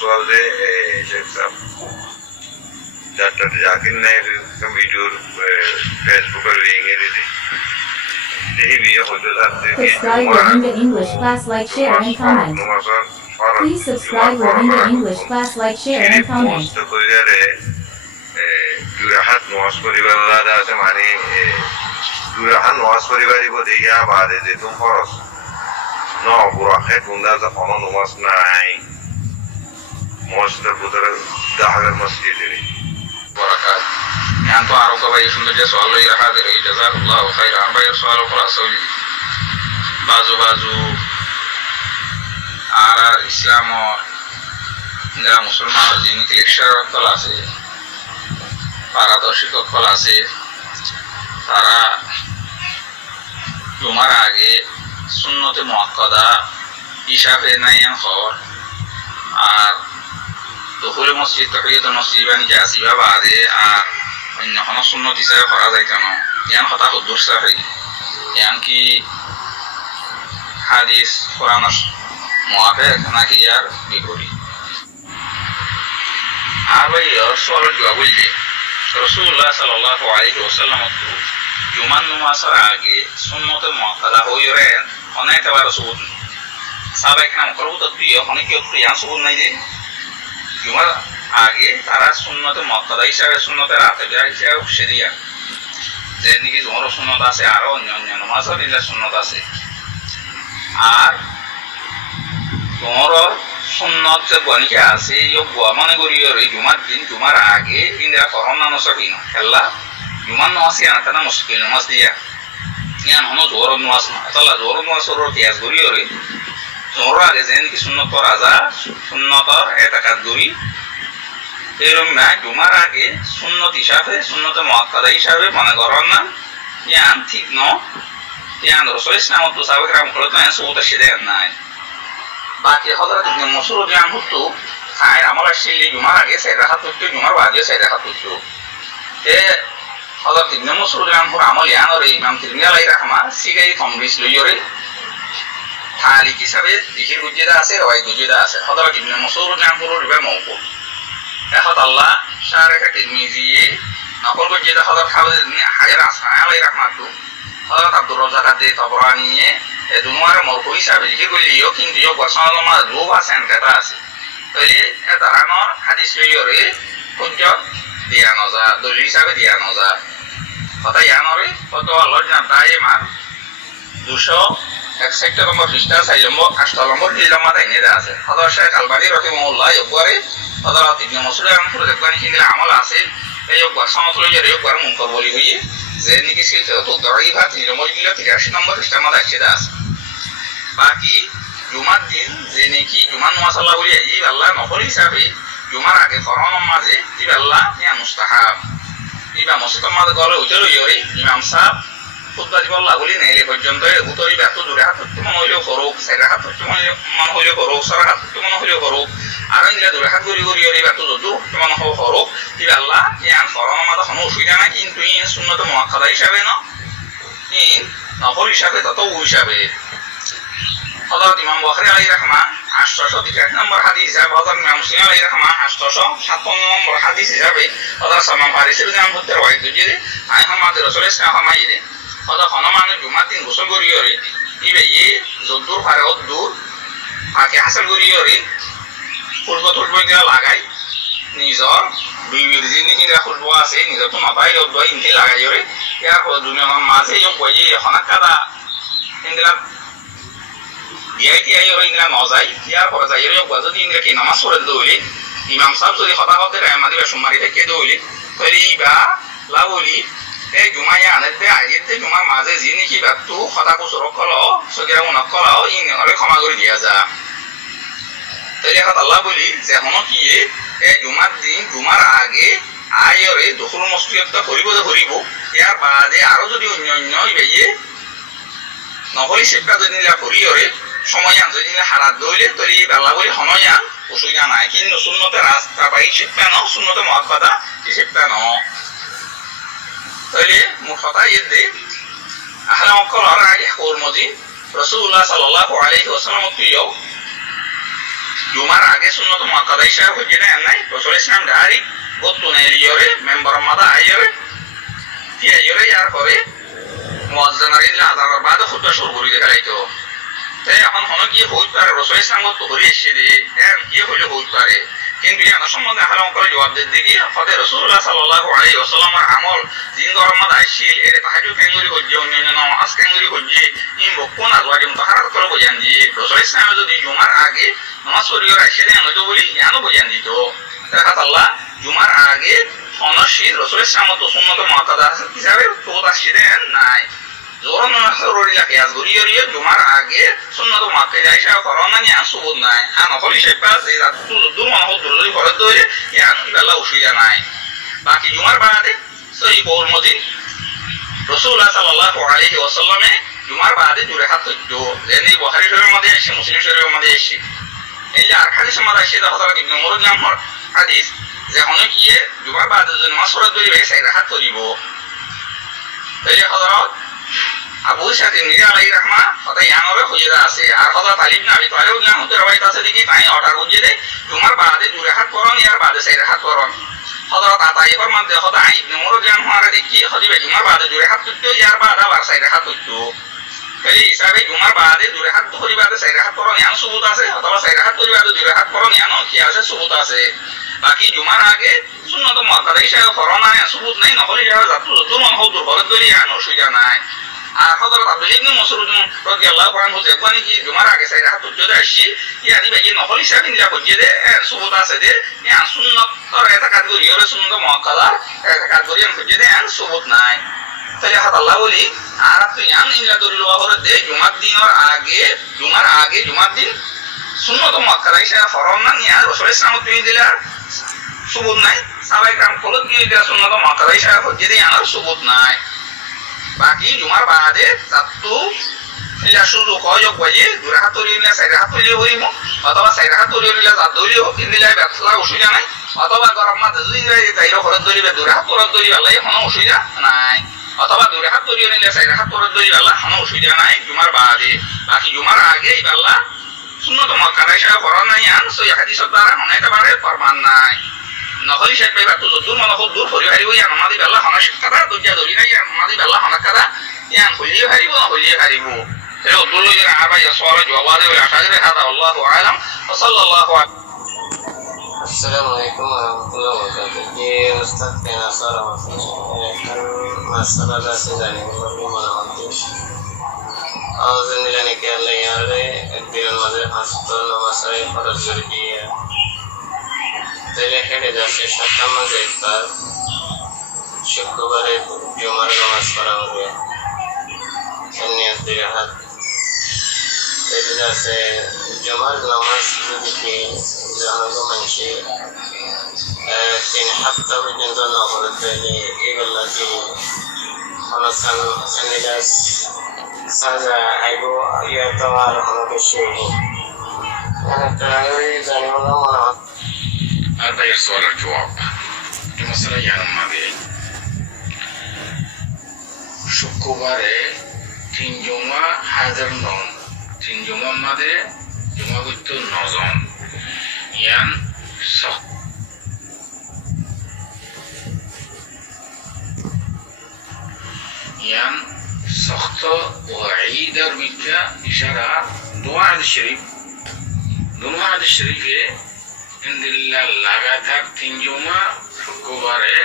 सवाल दे शेख साहब डॉक्टर जाकिर ने वीडियो फेसबुक पर लेंगे दीदी यही भी होते जाते हैं Subscribe Rohingya English class, like, share and comment. Please subscribe Rohingya English class, like, share and comment. तो कोई यार दुराहत नवाज परिवार लादा से माने दुराहत नवाज परिवार को देखिए आप आधे दे तुम फरस ना बुरा है कुंडा से खाना नवाज ना आई मस्जिद पुत्र दाहर मस्जिद है बरकत यहाँ तो आरोप का भाई सुंदर जैसे सवाल ही रहा दे रही जज़ाकल्लाहु खैरन भाई सवाल को असली बाजू आरा इस्लाम और इंदिरा मुसलमान और जिनकी लेक्चर कला से पारदर्शी को कला से तारा जुमार आगे सुन्नते मुअक्कदा इशाफे नहीं हैं और दुखुल मस्जिद तहियतुल मस्जिद बानी जासिबा बादे अन्य हना सुन्नत इसे फरा जाए कनो यान खता खुदुर सही यान की हादिस कुरान मुआफिक ना कि यार बिगुरी भाई और सवाल जवाब लीजिए रसूलुल्लाह सल्लल्लाहु अलैहि वसल्लम को जुमान नमाज आगे सुन्नत मुअक्कदा हो रहे अनेक बार सुबुत साबिक नाम करो तो ये होने की तो यहाँ सुबुत नहीं दे जुमार आगे तारा सुन्नत मुअक्कदा हिसाब सुन्नत रात हिसाब शरिया जैसे कि जोर सुन्नत आसे आरो अन्य नमाज और इधर सुन्नत आसे आर जोर सुन्नत से बनी के आसे यो गुआमने गुरी और जुमार दिन जुमार आगे इंदिरा कोरोना न सकी ना खेला जुमान नमाज या ना तना मुश्किल नमाज दिया यहाँ हम जोर नमाज ना तला जोर नमाज और कियास गुरी और जोर आगे जैन की सुन्नत और आजा सुन्नत और एतकाद गुरी एरम ना जुमार आगे सुन्नत हिसाबे सुन्नत मुअक्कदा हिसाबे माने गरना यहाँ ठीक नो यहाँ रसूल इस्लाम तो साबिक राम करो तो यहाँ सोता शिदे ना है बाकी हज़रत इब्न मसूद जान हुत्तु खाए अमला शिल्ली जुमार आगे से रहा तो जुमार वाजिब से रहा तो ये हज़रत इब्न मसूद जान हुर अमल यान और इमाम तिरमिज़ी अलैहि रहमा सिगाई कमरिस लियोरे थाली की सबे दिखिर गुज्जेदा आसे रवाई गुज्जेदा आसे हज़रत इब्न मसूद जान हुर रिबा मौकू हज़रत अल्लाह शारिह तिरमिज़ी नकल गुज्जेदा हज़रत हाफिज़ इब्न हजर अस्क़लानी अलैहि रहमतु हज़रत अब्दुर रज़्ज़ाक़ अद-दबरानी दुनुआरे मौकू हिसाबे दिखिर गुल्लियो किंतु यो वरसानो मा लोहा सेन कहता आसे तो ये तरानो हदीस लियोरे हुज्जत दिया नजा दलील हिसाबे दिया नजा पता यानो रे तो अल्लाह जानता है मार 261 नंबर पृष्ठा 6 नंबर 8 नंबर हिल्ला माता इने दा আছে हज़रत शेख अलबानी रहमहुल्लाह योगरे हज़रत इब्न मसूद रहमतुल्लाह देखबानी किंदे আমল আছে এই ওয়াসানত লইয়ে রে একবার মুনকর বলি হইয়ে যে নাকি সিলসিলা তো দরাইবা 3 নম্বর কিলো 83 নম্বর পৃষ্ঠা মাতা আছে দা আছে বাকি জুমার দিন যে নাকি জুমার নামাজ আল্লাহ বলি এই আল্লাহ নফল হিসাবে জুমার আগে ফরজ নামাজে তি আল্লাহ ইয়া মুস্তাহাব ইবা মসজিদের মাঝে গলে উঠে লইরে ইমাম সাহেব খুতবা দিব আল্লাহ বলি নেলে পর্যন্ত উতরি বাত দূরে হাত মন হইলো করুক সেরা হাত মন হইলো করুক সারা হাত মন হইলো করুক আর ইলা দূরে হাত গরি গরি ওরে বাত দূর মন হও করুক তি আল্লাহ ইয়া ফরজ নামাজ কোনো অসুবিধা নাই কিন্তু এই সুন্নাত মুআক্কাদা হিসাবে না এই নফল হিসাবে তত হিসাবে হযরত ইমাম বুখারী আলাইহি রাহমা 833 নম্বর হাদিস হিসাবে হযরত ইমাম মুসলিম আলাইহি রাহমা 857 নম্বর হাদিস হিসাবে হযরত সালমান ফারিসি রাদিয়াল্লাহু আনহু রওয়ায়াত দিয়েছে আই হামাদের রাসূল সাল্লাল্লাহু আলাইহি ওয়াসাল্লাম হযরত হনুমান জুমার দিন গোসল করিয়রে ইবে যদুর পারে দূর আকে হাসল করিয়রে ফুলবো দিয়া লাগাই নিজর বিবির জিনি কিরা ফুলবো আছে নিজর তো মাথায় দই ইনতে লাগাইয়রে ইয়ার পর দুনিয়ার মাঝে কইয়ে হনাকাদা ইনদিলা ইয়াইতি আইয়রে ইনলা নজাই ইয়ার পর যাইরে যদি ইনকে কি নামাজ পড়ে দইলে ইমাম সাহেব যদি কথা কথা রাহমাতি বা সুমারি থেকে দইলে তরিবা লাউলি এই জুমায়া আনতে আইতে জুমা মাঝে জিনি কি বাতু কথা কো সরক কলো সগিরা উনা কলো ইনরে ক্ষমা করে দিয়া যা তাইলে হাত আল্লাহ বলি যে হনো কি এই জুমার দিন জুমার আগে আইরে দুখুল মসজিদটা করিব ইয়ার বাদে আরো যদি অন্য ইয়ে নহলি সেটা যদি লা করিয়রে সময় আন যদি হারাত দইলে তরি আল্লাহ বলি হনয়া অসুবিধা নাই কিন্তু সুন্নতে রাস্তা পাই সেটা ন সুন্নতে মুআক্কাদা সেটা ন তাইলে মুফাতা ইদে আহলা মক্কা আর আগে হরমজি রাসূলুল্লাহ সাল্লাল্লাহু আলাইহি ওয়াসাল্লাম কিও জুমার আগে সুন্নত মুআক্কাদা হিসাবে হজ্জে নেন নাই রাসূল ইসলাম ডাইরেক্ট গতুনে লিয়রে মেম্বার মাদা আইয়রে ফিয়ায়রে ইয়ার পরে মুয়াজ্জিনার ইলা আযানের বাদে খুতবা শুরু করে দেখাইতো তাই এখন হন কি হইতে পারে রাসূল ইসলাম তো হরি এসে দিয়ে কি হইলে হইতে পারে কিন্তু ইয়ার সম্বন্ধে হালাম করে জবাব দিতে গিয়ে হযরত রাসূলুল্লাহ সাল্লাল্লাহু আলাইহি ওয়াসাল্লামের আমল দিন গরমাদ আইছিল এর তাহাজ্জুদ কেঙ্গুরি হজ্জে অন্যান্য নামাজ কেঙ্গুরি হজ্জে ইম বকুন আজওয়াজ মুতাহারাত করে বোঝান দিয়ে রাসূল ইসলাম যদি জুমার আগে নামাজ পড়িয়ে আসে দেন তো বলি ইয়ানো বোঝান দিত দেখা আল্লাহ জুমার আগে অনশীল রাসূল ইসলাম তো সুন্নত মুআক্কাদা হিসাবে তো আসে দেন নাই জোরন নসরুল্লাহ কিয়াস গরিয়রিয়ে জুমার আগে সুন্নত মুআক্কাদা হিসাবে করোনা নিয়ে সুবুত নাই আর নকলি শেপা যে রাতু দুমা হদুরি ফরজ দইলে ইয়ান ইবাল্লাহ উশিয়া নাই বাকি জুমার বাদে সহি কওল মজি রাসূলুল্লাহ সাল্লাল্লাহু আলাইহি ওয়াসাল্লামে জুমার বাদে জুরে হাত তো যেনি বুখারী শরীফের মধ্যে আছে মুসলিম শরীফের মধ্যে আছে এই যে আর হাদিসের মধ্যে আছে হযরত ইবনে উমর জামর হাদিস যে অনেক ইয়ে জুমার বাদে যদি নামাজ পড়া দইবে সেই রাত করিব তাই হযরত আবু ইসহাক ইবনে আলাইহি রাহমা কথা ইয়ানরে খুঁজে আছে আর হযরত আলী ইবনে আবি তালিব না হতে রওয়ায়াত আছে দেখি তাই অর্ডার বুঝে দেয় জুমার বাদে জুরে হাত করন ইয়ার বাদে সেই রাত করন হযরত আতাইফর মধ্যে হযরত ইবনে উমর জামরে দেখি হদিবে জুমার বাদে জুরে হাত তো ইয়ার বাদে আবার সেই রাত তো এই হিসাবে জুমার বাদে জুরে হাত ধরি বাদে সেই রাত করন ইয়ান সুবুত আছে অথবা সেই রাত ধরি বাদে জুরে হাত করন ইয়ানো কি আছে সুবুত আছে বাকি জুমার আগে সুন্নত মুআক্কাদা হিসাবে করোনা সুবুত নাই নহলে যারা জাতু দুমন হদুর ফরজ দরি ইয়ানো সুজা নাই আর হযরত আব্দুল্লাহ ইবনে মাসউদ রাদিয়াল্লাহু আনহু যে কোনি কি জুমার আগে সেই রাত যদি আসি ইয়ানি বেজি নহলে হিসাবে নিলা বুঝিয়ে দে সুবুত আছে দে ইয়া সুন্নত আর এটা কাটগরি ইরে সুন্নত মুআক্কাদা এটা কাটগরি আন বুঝিয়ে দে আর সুবুত নাই তাহলে হাত আল্লাহ বলি আর তুই ইয়ান নিলা দরিল ওয়াহরে দে জুমার আগে জুমার দিন সুন্নত মুআক্কাদা হিসাবে ফরমান নিয়া রাসূল ইসলাম তুমি দিলা সুবুত নাই সাহাবায়ে کرام কলক দিয়ে দিলা সুন্নত মুআক্কাদা হিসাবে বুঝিয়ে দে আর সুবুত নাই বাকি জুমার বাদে তাতু ইলা শুরু কয়ক বাজে দুরা হাতরি না সাইরা হাতরি হইম অথবা সাইরা হাতরি নিলা জাদুলি হোক ইন্দিলা ব্যথলা অসুবিধা নাই অথবা গরম মাঝে যদি যাইরো খরচ দরিবে দুরা হাতর দরি আল্লাহ কোনো অসুবিধা নাই অথবা দুরা হাতরি নিলা সাইরা হাতর দরি আল্লাহ কোনো অসুবিধা নাই জুমার বাদে বাকি জুমার আগে আল্লাহ সুন্নত মুআক্কাদা হিসাবে করা নাই আন সই হাদিসের দ্বারা অনেকটা বারে ফরমান নাই নহলি শেখ ভাই তো যদুর মনে খুব দূর করি হারিব ইয়ান আমাদের বেলা হনা শিক্ষাটা দুর্যা ধরি নাই আমাদের বেলা হনা কাদা ইয়ান হইলিয়ে হারিব না হইলিয়ে হারিব এই উদ্দুল লইয়ের আর ভাই সওয়াল জবাব দেবে আশা করি হাদা আল্লাহু আলাম ওয়া সাল্লাল্লাহু আসসালামু আলাইকুম ওয়া রাহমাতুল্লাহি ওয়া বারাকাতুহু জি উস্তাদ কেন আসসালামু আলাইকুম মাসালা আছে জানি মনে হচ্ছে আওয়াজ নিলানে কে আল্লাহ ইয়ারে একদিনের মাঝে হাসতো নামাজে ফরজ করে দিয়ে তাইলে হেঁটে যাচ্ছে সাতটার মাঝে একবার শুক্রবারে জুমার নামাজ পড়া হবে নিয়ত হাত তাইলে যাচ্ছে জুমার নামাজ যদি কি জানাবো মানুষে 3 সপ্তাহ পর্যন্ত না হলে তাইলে এগুলা কি অনুষ্ঠান নিরাশ সাজা আইবো ইয়ে তো আর কোনো কিছু জানিব না মনে হয় هذا يسأل الجواب المسألة يعني ما بين শুক্রবারে 3 জুমা হাজার নন 3 জুমার মধ্যে জুমা করতে 9 জন ইয়ান সখত ওয়াঈদার মিকা ইশারা দোয়া শরীফে ইনদিল্লাহ লাগাতার 3 জুমা শুক্রবারে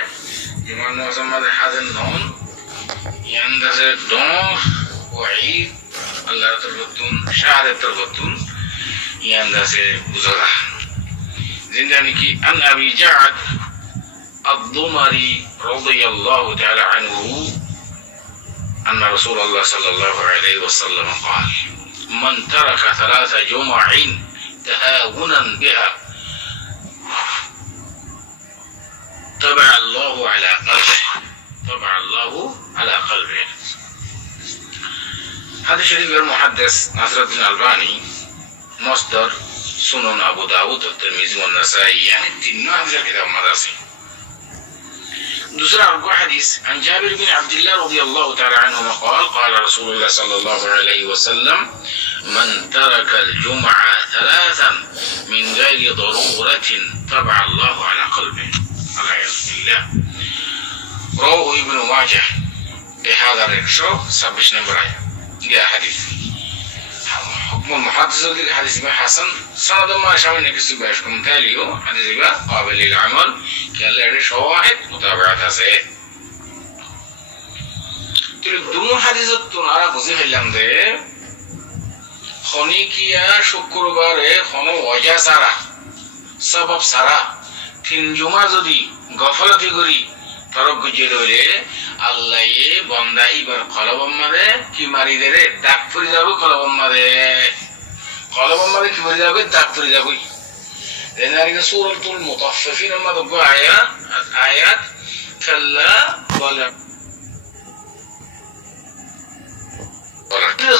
জুমার নজমাদে হাজার নন ইয়ান্দাজে দোষ ওয়াঈদ আল্লাহর তরফতুন শাহাদাত তরফতুন ইয়ান্দাজে বুঝলা জিন্দানি কি আন আবি জাদ الضمري رضي الله تعالى عنه أن رسول الله صلى الله عليه وسلم قال من ترك 3 جمع تهاونا بها طبع الله على قلبه هذا شريف المحدث ناصر الدين الألباني مصدر سنن أبو داود والترمذي والنسائي يعني 3 هذا الكتاب مدرسي دوسرا حديث عن جابر بن عبد الله رضي الله تعالى عنهما قال قال رسول الله صلى الله عليه وسلم من ترك الجمعة ثلاثا من غير ضرورة طبع الله على قلبه والعياذ بالله رواه ابن ماجه بهذا الرقم 26 نمبر جاء حديث حكم المحدث الحديث بن حسن سند ما شامل نكسب باشكم تاليو حديث بن قابل للعمل كان له شواهد متابعة هذه দুনো হাদিসত তোনারা বুঝে ফেললাম যে খনিকিয়া শুক্রবারে কোন ওজা সারা সবব সারা তিন জুমা যদি গফলতি করি তরক গুজে রইলে আল্লাহয়ে বন্দা ইবার কলবম মারে কি মারি দেরে ডাক পড়ে যাবে কলবম মারে কি মারি যাবে ডাক পড়ে যাবে এনারিকে সূরাতুল মুতাফফিফিন মধ্যে আয়াত কাল্লা বলা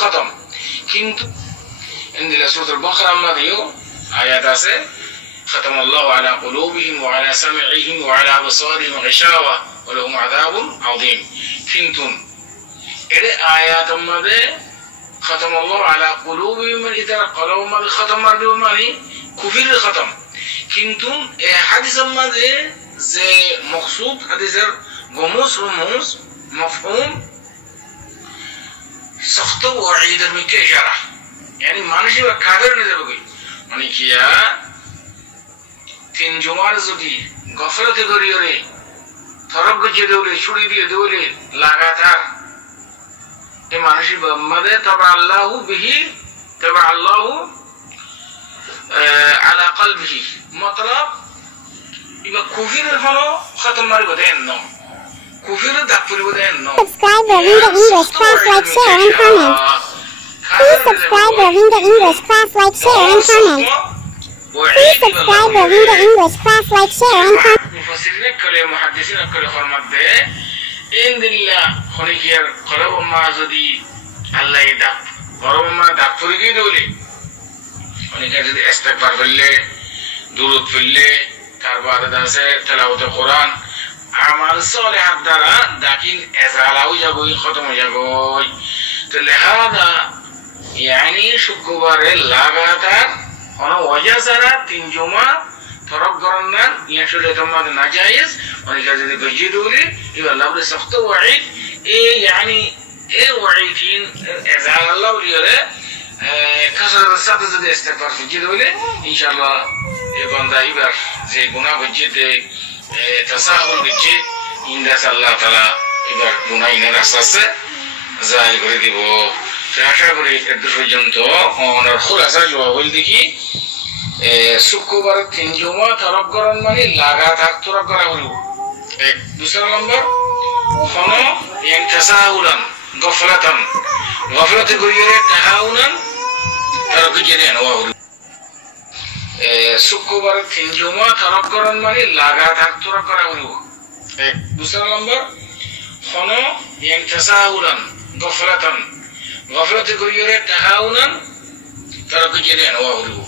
ختم কিন্তু ইনদিলা সূরাতুল বাকারা মাদিও আয়াত আছে ختم الله على قلوبهم وعلى سمعهم وعلى أبصارهم غشاوة ولهم عذاب عظيم কিন্তু এর আয়াত মধ্যে ختم الله على قلوبهم إذا قالوا ما ختم মারবে মানে কুফরের খতম কিন্তু এই হাদিসের মধ্যে যে মকসুদ হাদিসের গমুস রুমুস মফহুম سخت وعيد المكيجرة يعني مانشي وكافر نزبوي মানে কিয়া তিন জুমার যদি গফলতে করিওরে তরক গজে দেউলে ছুরি দিয়ে দেউলে লাগাতার এই মানুষই বাম্মাদে তবে আল্লাহু বিহি তবে আল্লাহু আলা কলবিহি মতলব ইবা কুফিরের হলো খতম মারিব দেন না কুফিরের দাগ পরিব দেন না Subscribe Rohingya English class, like, share, and comment. Please subscribe Rohingya English class, like, share, and comment. Please subscribe Rohingya English class, like, share, and comment. مفسرين كل محدثين كل فرمات ده إن الله خنيكير قلب ما زدي الله يدق قلب ما دق فريقي دولي خنيكير زدي استغفار بالله درود بالله كاربار دانسه تلاوة القرآن أعمال صالحة دارا لكن إزالة وجبوي ختم وجبوي لهذا يعني شكوبار লাগাতার কোনো ওজা ছাড়া তিন জুমা তরক গরনান ইয়াশুলে তোমাদ নাজায়েজ অনেক যদি গজি দৌলি এবার লাভলে সখত ওয়াইদ يعني ওয়াইদিন إزالة الله وليره كسر السادة زي استغفار في جدولة إن شاء الله يبان دايبر زي گناه بجد تساهل بجد إن داس الله تعالى يبر گناه إن راسته زاي بريدي بو فاشا بريد الدرجة جنتو أنا خلاصة جوابل ديكي শুক্রবার তিন জুমা তরক গরন মানে লাগাতার তরক করা হলো এক দুসরা নম্বর হলো ইনতাসাউলান গফলাতান গফলাতে গরিয়ে তাহাউনান তরক জেনে নেওয়া হলো শুক্রবার তিন জুমা তরক গরন মানে লাগাতার তরক করা হলো এক দুসরা নম্বর হলো ইনতাসাউলান গফলাতান গফলাতে গরিয়ে তাহাউনান তরক জেনে নেওয়া হলো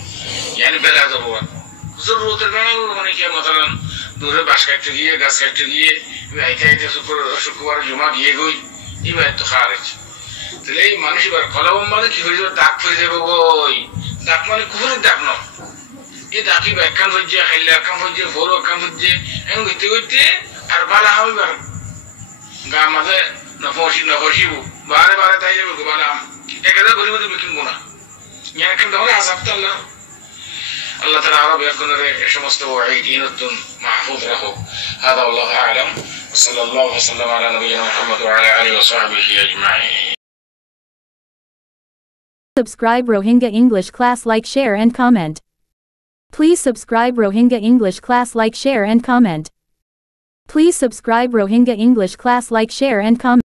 يعني بلا ضرورة المعنى মানে কি مثلا দূরে বাস কাটতে গিয়ে গাছ কাটতে গিয়ে আইতে আইতে শুক্রবার জমা গিয়ে গই এবার তো খারেজ তাহলে এই মানুষ এবার কলম মানে কি হয়ে যাবে দাগ পড়ে যাবে ওই দাগ মানে কুকুরের দাগ না এই দাগি একখান হচ্ছে খাইলে একখান হচ্ছে ভোর একখান হচ্ছে এমন করতে করতে আর বালা হবে বার গা মাঝে নফসিব বারে বারে তাই যাবে বালা একেবারে বলি বলি কিনবো না এখন তাহলে আসাবটা الله تعالى رب يكون شمست وعيدين الدن محفوظ له هذا والله أعلم وصلى الله وسلم على نبينا محمد وعلى آله وصحبه أجمعين. Subscribe Rohingya English class, like, share and comment. Please subscribe Rohingya English class, like, share and comment. Please subscribe Rohingya English class, like, share and comment.